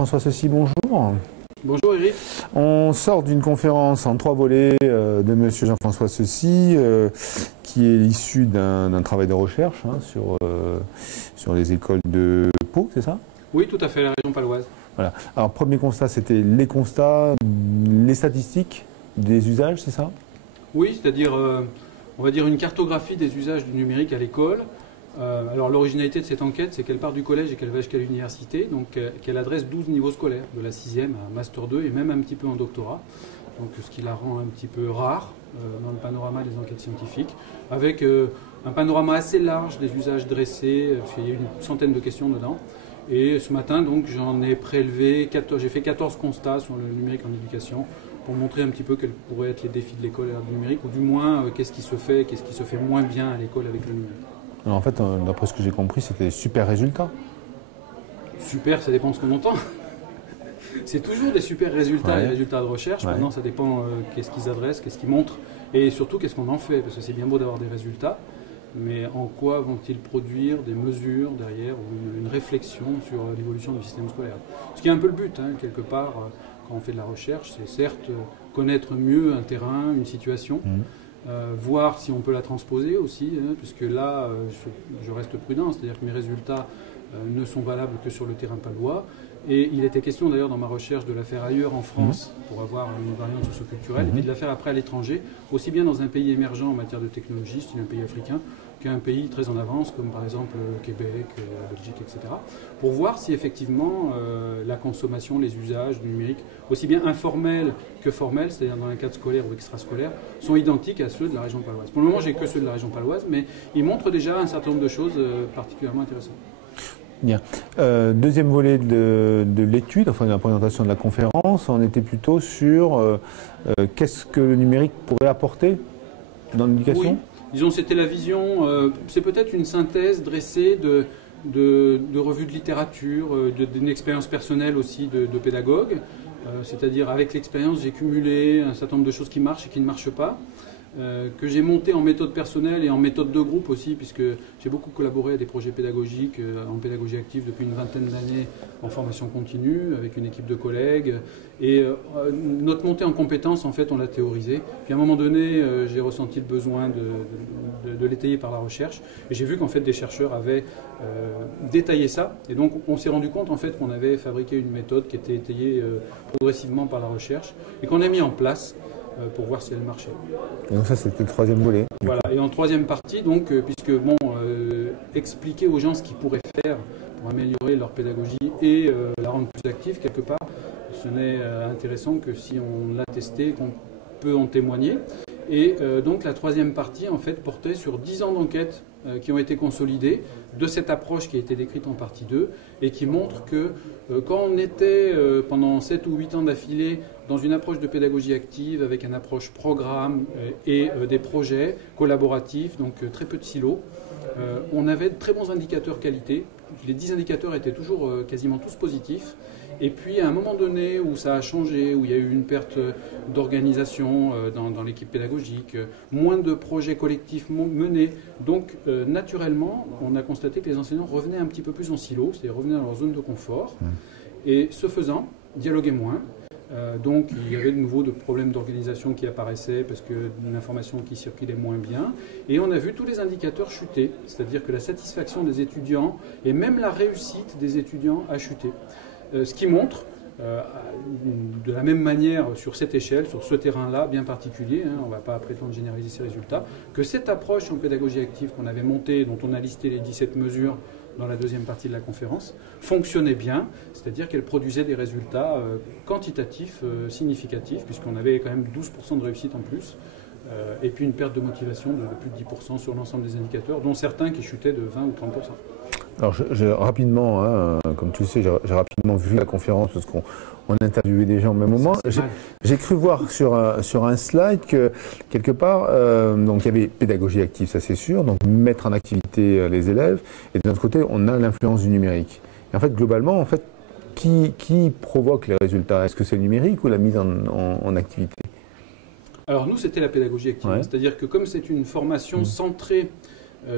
Jean-François Ceci, bonjour. Bonjour Eric. On sort d'une conférence en 3 volets de Monsieur Jean-François Ceci, qui est issu d'un travail de recherche sur les écoles de Pau, c'est ça? Oui, tout à fait, la région paloise. Voilà. Alors, premier constat, c'était les constats, les statistiques des usages, c'est ça? Oui, c'est-à-dire, on va dire une cartographie des usages du numérique à l'école. Alors l'originalité de cette enquête, c'est qu'elle part du collège et qu'elle va jusqu'à l'université, donc qu'elle adresse 12 niveaux scolaires, de la 6e à Master 2 et même un petit peu en doctorat, donc ce qui la rend un petit peu rare dans le panorama des enquêtes scientifiques, avec un panorama assez large des usages dressés, il y a une centaine de questions dedans. Et ce matin, donc, j'en ai prélevé 14, j'ai fait 14 constats sur le numérique en éducation pour montrer un petit peu quels pourraient être les défis de l'école à l'ère du numérique, ou du moins qu'est-ce qui se fait moins bien à l'école avec le numérique. Alors, en fait, d'après ce que j'ai compris, c'était des super résultats. Super, ça dépend de ce qu'on entend. C'est toujours des super résultats, ouais. Les résultats de recherche. Ouais. Maintenant, ça dépend qu'est-ce qu'ils adressent, qu'est-ce qu'ils montrent, et surtout qu'est-ce qu'on en fait, parce que c'est bien beau d'avoir des résultats, mais en quoi vont-ils produire des mesures derrière, ou une réflexion sur l'évolution du système scolaire. Ce qui est un peu le but, hein, quelque part, quand on fait de la recherche, c'est certes connaître mieux un terrain, une situation, voir si on peut la transposer aussi, hein, puisque là, je reste prudent, c'est-à-dire que mes résultats ne sont valables que sur le terrain palois. Et il était question d'ailleurs dans ma recherche de la faire ailleurs en France pour avoir une variante socio-culturelle et puis de la faire après à l'étranger, aussi bien dans un pays émergent en matière de technologie, style un pays africain, qu'un pays très en avance comme par exemple le Québec, la Belgique, etc. Pour voir si effectivement la consommation, les usages du numérique, aussi bien informels que formels, c'est-à-dire dans un cadre scolaire ou extrascolaire, sont identiques à ceux de la région paloise. Pour le moment, j'ai que ceux de la région paloise, mais ils montrent déjà un certain nombre de choses particulièrement intéressantes. Bien. Deuxième volet de l'étude, enfin de la présentation de la conférence, on était plutôt sur qu'est-ce que le numérique pourrait apporter dans l'éducation. Oui, disons c'était la vision, c'est peut-être une synthèse dressée de revues de littérature, d'une expérience personnelle aussi de pédagogue, c'est-à-dire avec l'expérience j'ai cumulé un certain nombre de choses qui marchent et qui ne marchent pas. Que j'ai monté en méthode personnelle et en méthode de groupe aussi, puisque j'ai beaucoup collaboré à des projets pédagogiques en pédagogie active depuis une vingtaine d'années en formation continue avec une équipe de collègues. Et notre montée en compétences, en fait, on l'a théorisée. Puis à un moment donné, j'ai ressenti le besoin de l'étayer par la recherche. Et j'ai vu qu'en fait, des chercheurs avaient détaillé ça. Et donc, on s'est rendu compte en fait qu'on avait fabriqué une méthode qui était étayée progressivement par la recherche et qu'on a mis en place pour voir si elle marchait. Et donc ça, c'était le troisième volet. Voilà, et en troisième partie, donc, puisque expliquer aux gens ce qu'ils pourraient faire pour améliorer leur pédagogie et la rendre plus active quelque part, ce n'est intéressant que si on l'a testé, qu'on peut en témoigner. Et donc la troisième partie, en fait, portait sur 10 ans d'enquête qui ont été consolidés de cette approche qui a été décrite en partie 2 et qui montre que quand on était pendant 7 ou 8 ans d'affilée dans une approche de pédagogie active avec une approche programme et des projets collaboratifs, donc très peu de silos, on avait de très bons indicateurs qualité. Les 10 indicateurs étaient toujours quasiment tous positifs. Et puis à un moment donné où ça a changé, où il y a eu une perte d'organisation dans l'équipe pédagogique, moins de projets collectifs menés, donc naturellement on a constaté que les enseignants revenaient un petit peu plus en silo, c'est-à-dire revenaient dans leur zone de confort, et ce faisant, dialoguaient moins. Donc il y avait de nouveau de problèmes d'organisation qui apparaissaient parce que l'information qui circulait moins bien, et on a vu tous les indicateurs chuter, c'est-à-dire que la satisfaction des étudiants et même la réussite des étudiants a chuté. Ce qui montre, de la même manière sur cette échelle, sur ce terrain-là bien particulier, hein, on ne va pas prétendre généraliser ces résultats, que cette approche en pédagogie active qu'on avait montée, dont on a listé les 17 mesures dans la deuxième partie de la conférence, fonctionnait bien, c'est-à-dire qu'elle produisait des résultats quantitatifs significatifs, puisqu'on avait quand même 12% de réussite en plus, et puis une perte de motivation de plus de 10% sur l'ensemble des indicateurs, dont certains qui chutaient de 20 ou 30%. Alors, rapidement, hein, comme tu le sais, j'ai rapidement vu la conférence parce qu'on a interviewé des gens au même moment. J'ai cru voir sur un slide que, quelque part, donc il y avait pédagogie active, ça c'est sûr, donc mettre en activité les élèves, et de notre côté, on a l'influence du numérique. Et en fait, globalement, en fait, qui provoque les résultats? Est-ce que c'est le numérique ou la mise en activité? Alors nous, c'était la pédagogie active, c'est-à-dire que comme c'est une formation centrée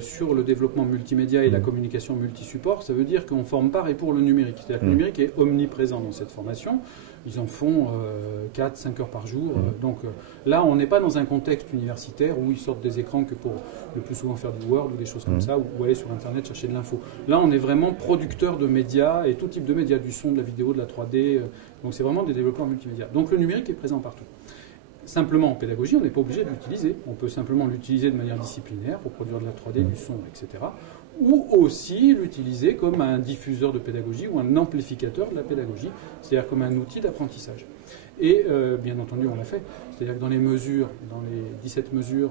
sur le développement multimédia et la communication multisupport, ça veut dire qu'on forme par et pour le numérique. C'est-à-dire que le numérique est omniprésent dans cette formation. Ils en font 4-5 heures par jour. Donc là, on n'est pas dans un contexte universitaire où ils sortent des écrans que pour le plus souvent faire du Word ou des choses comme ça, ou aller sur Internet chercher de l'info. Là, on est vraiment producteur de médias et tout type de médias, du son, de la vidéo, de la 3D. Donc c'est vraiment des développeurs multimédia. Donc le numérique est présent partout. Simplement en pédagogie, on n'est pas obligé de l'utiliser. On peut simplement l'utiliser de manière disciplinaire pour produire de la 3D, du son, etc. Ou aussi l'utiliser comme un diffuseur de pédagogie ou un amplificateur de la pédagogie, c'est-à-dire comme un outil d'apprentissage. Et bien entendu, on l'a fait. C'est-à-dire que dans les mesures, dans les 17 mesures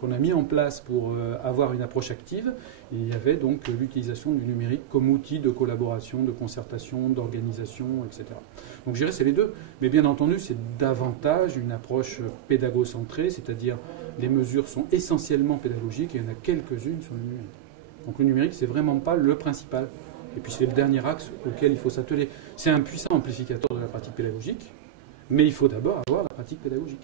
qu'on a mis en place pour avoir une approche active, il y avait donc l'utilisation du numérique comme outil de collaboration, de concertation, d'organisation, etc. Donc je dirais c'est les deux. Mais bien entendu, c'est davantage une approche pédagocentrée, c'est-à-dire les mesures sont essentiellement pédagogiques et il y en a quelques-unes sur le numérique. Donc le numérique, c'est vraiment pas le principal. Et puis c'est le dernier axe auquel il faut s'atteler. C'est un puissant amplificateur de la pratique pédagogique, mais il faut d'abord avoir la pratique pédagogique.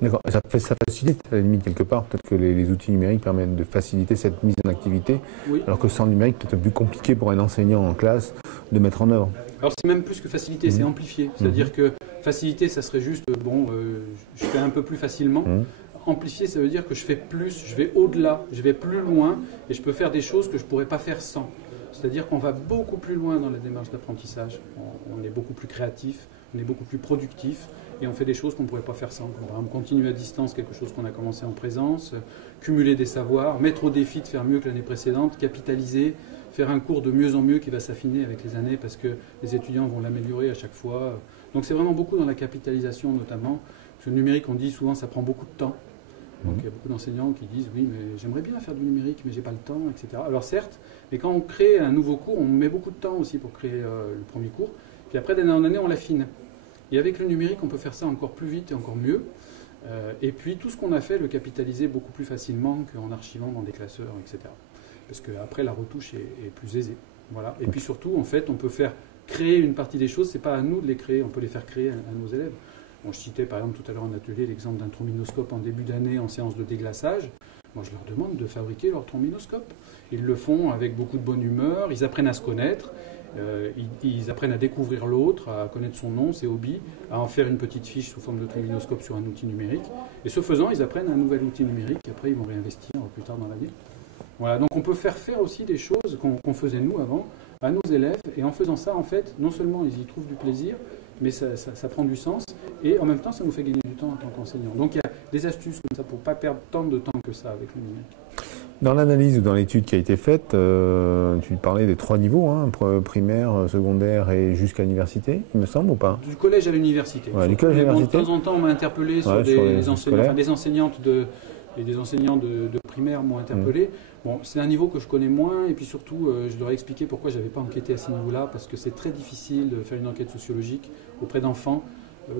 D'accord. Ça facilite, à la limite, quelque part. Peut-être que les outils numériques permettent de faciliter cette mise en activité, oui. Alors que sans le numérique, peut-être plus compliqué pour un enseignant en classe de mettre en œuvre. Alors c'est même plus que faciliter, c'est amplifier. C'est-à-dire que faciliter, ça serait juste, je fais un peu plus facilement. Amplifier, ça veut dire que je fais plus, je vais au-delà, je vais plus loin et je peux faire des choses que je ne pourrais pas faire sans. C'est-à-dire qu'on va beaucoup plus loin dans la démarche d'apprentissage. On est beaucoup plus créatif, on est beaucoup plus productif et on fait des choses qu'on ne pourrait pas faire sans. Par exemple, continuer à distance quelque chose qu'on a commencé en présence, cumuler des savoirs, mettre au défi de faire mieux que l'année précédente, capitaliser, faire un cours de mieux en mieux qui va s'affiner avec les années parce que les étudiants vont l'améliorer à chaque fois. Donc c'est vraiment beaucoup dans la capitalisation notamment. Parce que le numérique, on dit souvent, ça prend beaucoup de temps. Donc il y a beaucoup d'enseignants qui disent oui mais j'aimerais bien faire du numérique mais j'ai pas le temps, etc. Alors certes, mais quand on crée un nouveau cours, on met beaucoup de temps aussi pour créer le premier cours, puis après d'année en année on l'affine. Et avec le numérique on peut faire ça encore plus vite et encore mieux, et puis tout ce qu'on a fait le capitaliser beaucoup plus facilement qu'en archivant dans des classeurs, etc. Parce qu'après la retouche est plus aisée. Voilà. Et puis surtout en fait on peut faire créer une partie des choses, c'est pas à nous de les créer, on peut les faire créer à nos élèves. Bon, je citais par exemple tout à l'heure en atelier l'exemple d'un trombinoscope en début d'année en séance de déglaçage. Moi, je leur demande de fabriquer leur trombinoscope. Ils le font avec beaucoup de bonne humeur, ils apprennent à se connaître, ils apprennent à découvrir l'autre, à connaître son nom, ses hobbies, à en faire une petite fiche sous forme de trombinoscope sur un outil numérique. Et ce faisant, ils apprennent un nouvel outil numérique, après ils vont réinvestir plus tard dans l'année. Voilà, donc on peut faire aussi des choses qu'on faisait nous avant à nos élèves, et en faisant ça, en fait, non seulement ils y trouvent du plaisir, mais ça prend du sens, et en même temps, ça nous fait gagner du temps en tant qu'enseignant. Donc il y a des astuces comme ça pour ne pas perdre tant de temps que ça avec le numérique. Dans l'analyse ou dans l'étude qui a été faite, tu parlais des 3 niveaux, primaire, secondaire et jusqu'à l'université, il me semble, ou pas? Du collège à l'université. Ouais, du collège à l'université. De temps en temps, on m'a interpellé sur des enseignantes et des enseignants de primaire m'ont interpellé. Bon, c'est un niveau que je connais moins, et puis surtout, je leur ai expliqué pourquoi je n'avais pas enquêté à ce niveau-là, parce que c'est très difficile de faire une enquête sociologique auprès d'enfants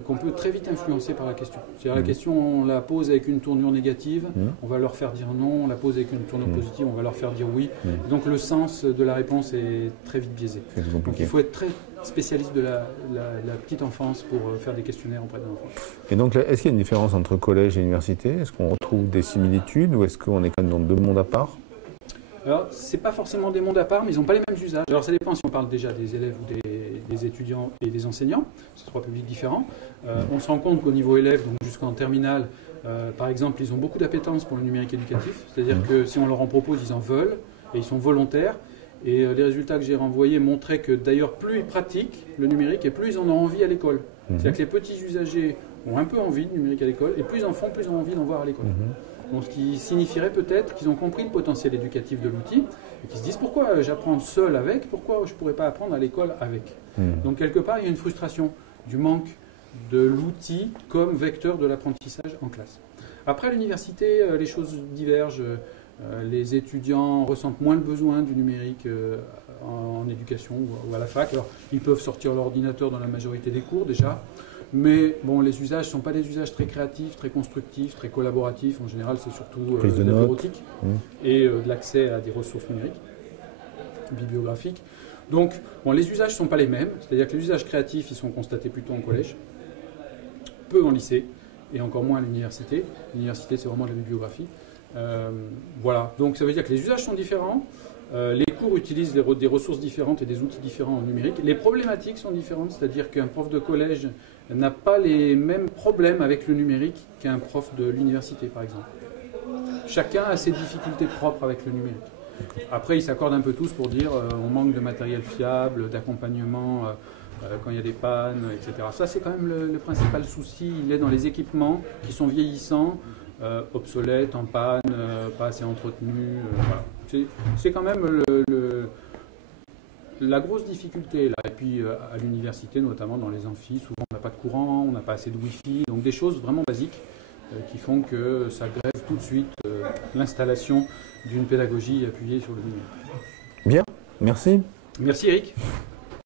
qu'on peut très vite influencer par la question. C'est-à-dire la question, on la pose avec une tournure négative, on va leur faire dire non, on la pose avec une tournure positive, on va leur faire dire oui. Donc le sens de la réponse est très vite biaisé. Donc il faut être très spécialiste de la petite enfance pour faire des questionnaires auprès d'enfants. Et donc, est-ce qu'il y a une différence entre collège et université? Est-ce qu'on retrouve des similitudes ou est-ce qu'on est quand même dans 2 mondes à part? Alors, ce n'est pas forcément des mondes à part, mais ils n'ont pas les mêmes usages. Alors, ça dépend si on parle déjà des élèves ou des étudiants et des enseignants. C'est 3 publics différents. On se rend compte qu'au niveau élève, donc jusqu'en terminale, par exemple, ils ont beaucoup d'appétence pour le numérique éducatif. C'est-à-dire que si on leur en propose, ils en veulent et ils sont volontaires. Et les résultats que j'ai renvoyés montraient que d'ailleurs, plus ils pratiquent le numérique et plus ils en ont envie à l'école. C'est-à-dire que les petits usagers ont un peu envie de numérique à l'école et plus ils en font, plus ils ont envie d'en voir à l'école. Donc, ce qui signifierait peut-être qu'ils ont compris le potentiel éducatif de l'outil et qu'ils se disent pourquoi j'apprends seul avec, pourquoi je ne pourrais pas apprendre à l'école avec. Donc quelque part, il y a une frustration du manque de l'outil comme vecteur de l'apprentissage en classe. Après, à l'université, les choses divergent. Les étudiants ressentent moins le besoin du numérique en éducation ou à la fac. Alors, ils peuvent sortir l'ordinateur dans la majorité des cours déjà. Mais bon, les usages ne sont pas des usages très créatifs, très constructifs, très collaboratifs. En général, c'est surtout de la bureautique et de l'accès à des ressources numériques, bibliographiques. Donc, bon, les usages ne sont pas les mêmes. C'est-à-dire que les usages créatifs, ils sont constatés plutôt en collège, peu en lycée, et encore moins à l'université. L'université, c'est vraiment de la bibliographie. Voilà, donc ça veut dire que les usages sont différents, les cours utilisent des ressources différentes et des outils différents en numérique. Les problématiques sont différentes, c'est-à-dire qu'un prof de collège n'a pas les mêmes problèmes avec le numérique qu'un prof de l'université, par exemple. Chacun a ses difficultés propres avec le numérique. Après, ils s'accordent un peu tous pour dire on manque de matériel fiable, d'accompagnement quand il y a des pannes, etc. Ça, c'est quand même le principal souci. Il est dans les équipements qui sont vieillissants, obsolètes, en panne, pas assez entretenus. Voilà. C'est quand même la grosse difficulté. Là. Et puis, à l'université, notamment dans les amphis, souvent on n'a pas de courant, on n'a pas assez de Wi-Fi. Donc, des choses vraiment basiques qui font que ça grève tout de suite l'installation d'une pédagogie appuyée sur le numérique. Bien, merci. Merci Eric.